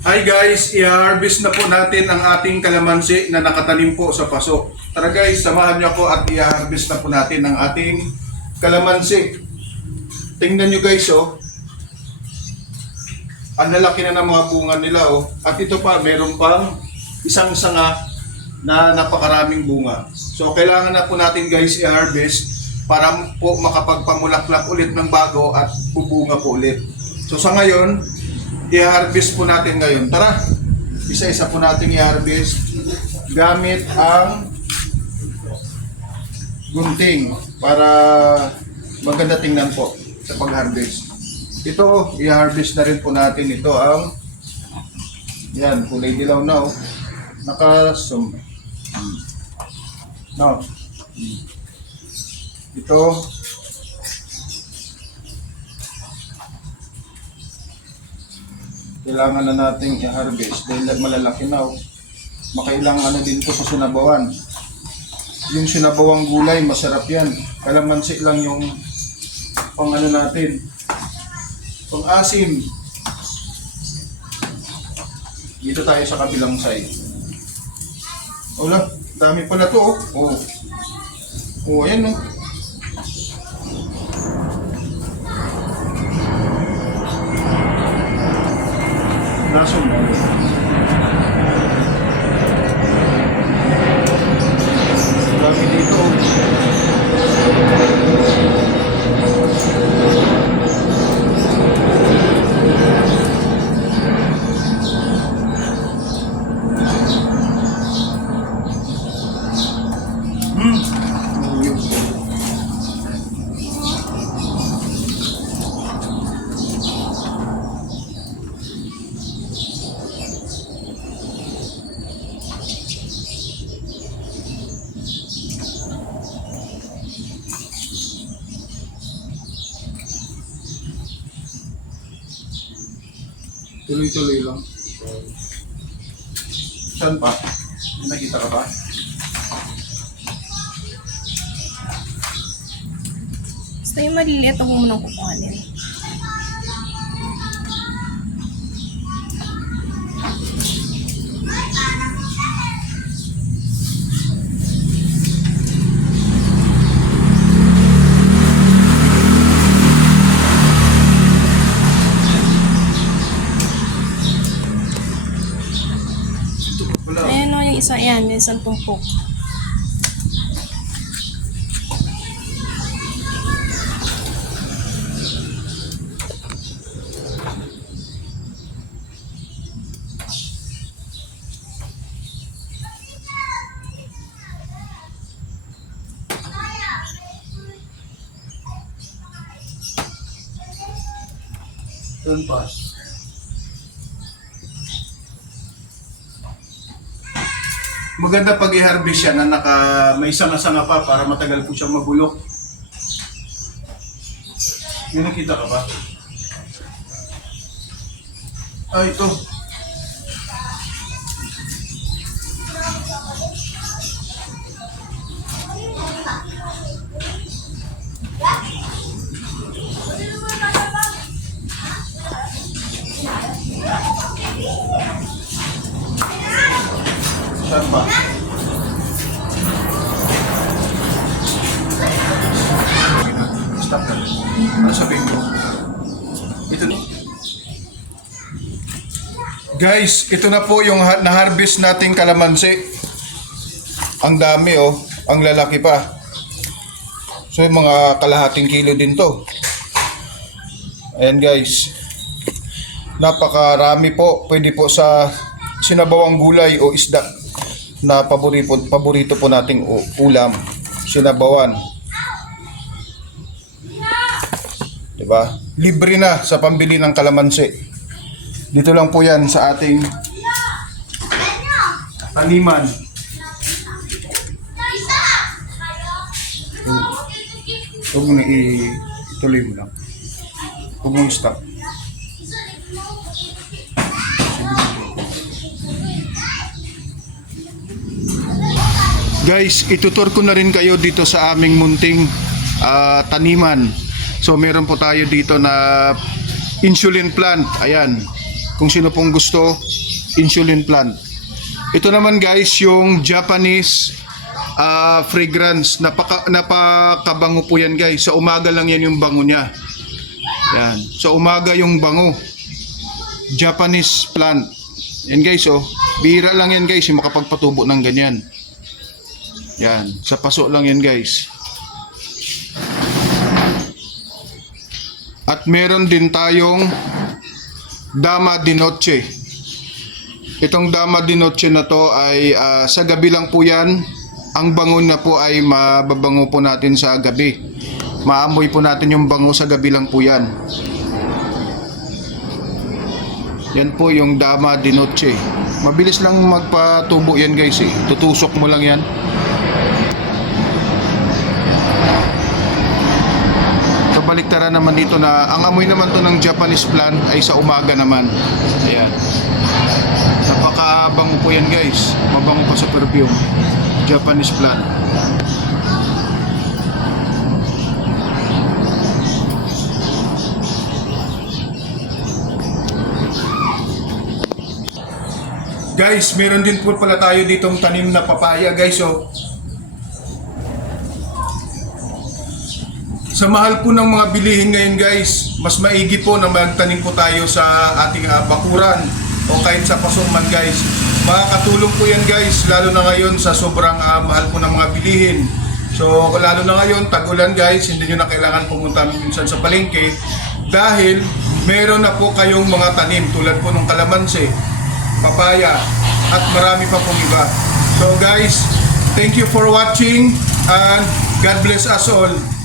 Hi guys, i-harvest na po natin ang ating kalamansi na nakatanim po sa paso. Tara guys, samahan niyo ako at i-harvest na po natin ang ating kalamansi. Tingnan niyo guys oh. Ang lalaki na ng mga bunga nila oh. At ito pa, meron pang isang sanga na napakaraming bunga. So kailangan na po natin guys i-harvest para po makapagpamulaklak ulit ng bago at bubunga po ulit. So sa ngayon, i-harvest po natin ngayon. Tara, isa-isa po natin i-harvest gamit ang gunting para maganda tingnan po sa pag-harvest. Ito, i-harvest na rin po natin. Ito ang yan, kulay dilaw na oh. Nakasum. No. Ito kailangan na nating i-harvest dahil malalaki na oh. Makailangan na din ito sa sinabawan. Yung sinabawang gulay, masarap yan. Kalamansi lang yung pang ano natin, pang asim. Dito tayo sa kabilang side. Wala, dami pala to oh. Oh, oh ayan oh. Nasong mo. Dami dito. Tuloy-tuloy lang. Saan pa? Nakita ka ba? Gusto yung maliliit ako munang kukuhanin. Wala. Ayan o, yung isa yan, yung isang tumpok. Saan pa? Maganda pag i-harvest siya na may sanga-sanga pa para matagal po siyang mabulok. May nakita ka ba? Ah, ito. Saan ba? Stop na. Ano sabihin ko? Ito. Guys, ito na po yung na-harvest nating kalamansi. Ang dami oh. Ang lalaki pa. So yung mga kalahating kilo din to. Ayan guys. Napakarami po. Pwede po sa sinabawang gulay o isda na paborito po nating ulam, sinabawan. Diba? Libre na sa pambili ng kalamansi. Dito lang po yan sa ating taniman. Huwag mo na ituloy mo lang. Huwag mo stop. Guys, itutur ko na rin kayo dito sa aming munting taniman. So meron po tayo dito na insulin plant. Ayan. kung sino pong gusto, insulin plant. Ito naman guys, yung Japanese fragrance. Napakabango po yan guys. Sa umaga lang yan yung bango niya. Yan. Sa umaga yung bango. Japanese plant. Yan guys, oh. Bihira lang yan guys, yung makapagpatubo ng ganyan. Yan. Sa paso lang yan guys. At meron din tayong Dama di Noche. Itong Dama di Noche na to ay sa gabi lang po yan. Ang bango na po ay mababango po natin sa gabi. Maamoy po natin yung bango sa gabi lang po yan. Yan po yung Dama di Noche. Mabilis lang magpatubo yan guys eh. Tutusok mo lang yan. Baliktaran naman dito na ang amoy naman to ng Japanese plant ay sa umaga naman. Ayan. Napakabango po yan guys. Mabango pa sa perfume. Japanese plant. Guys, meron din po pala tayo ditong tanim na papaya guys, oh. Sa mahal po ng mga bilihin ngayon guys, mas maigi po na magtanim po tayo sa ating bakuran o kahit sa paso man guys. Makakatulong po yan guys, lalo na ngayon sa sobrang mahal po ng mga bilihin. So lalo na ngayon, tag-ulan guys, hindi nyo na kailangan pumunta minsan sa palengke dahil meron na po kayong mga tanim tulad po ng kalamansi, papaya at marami pa pong iba. So guys, thank you for watching and God bless us all.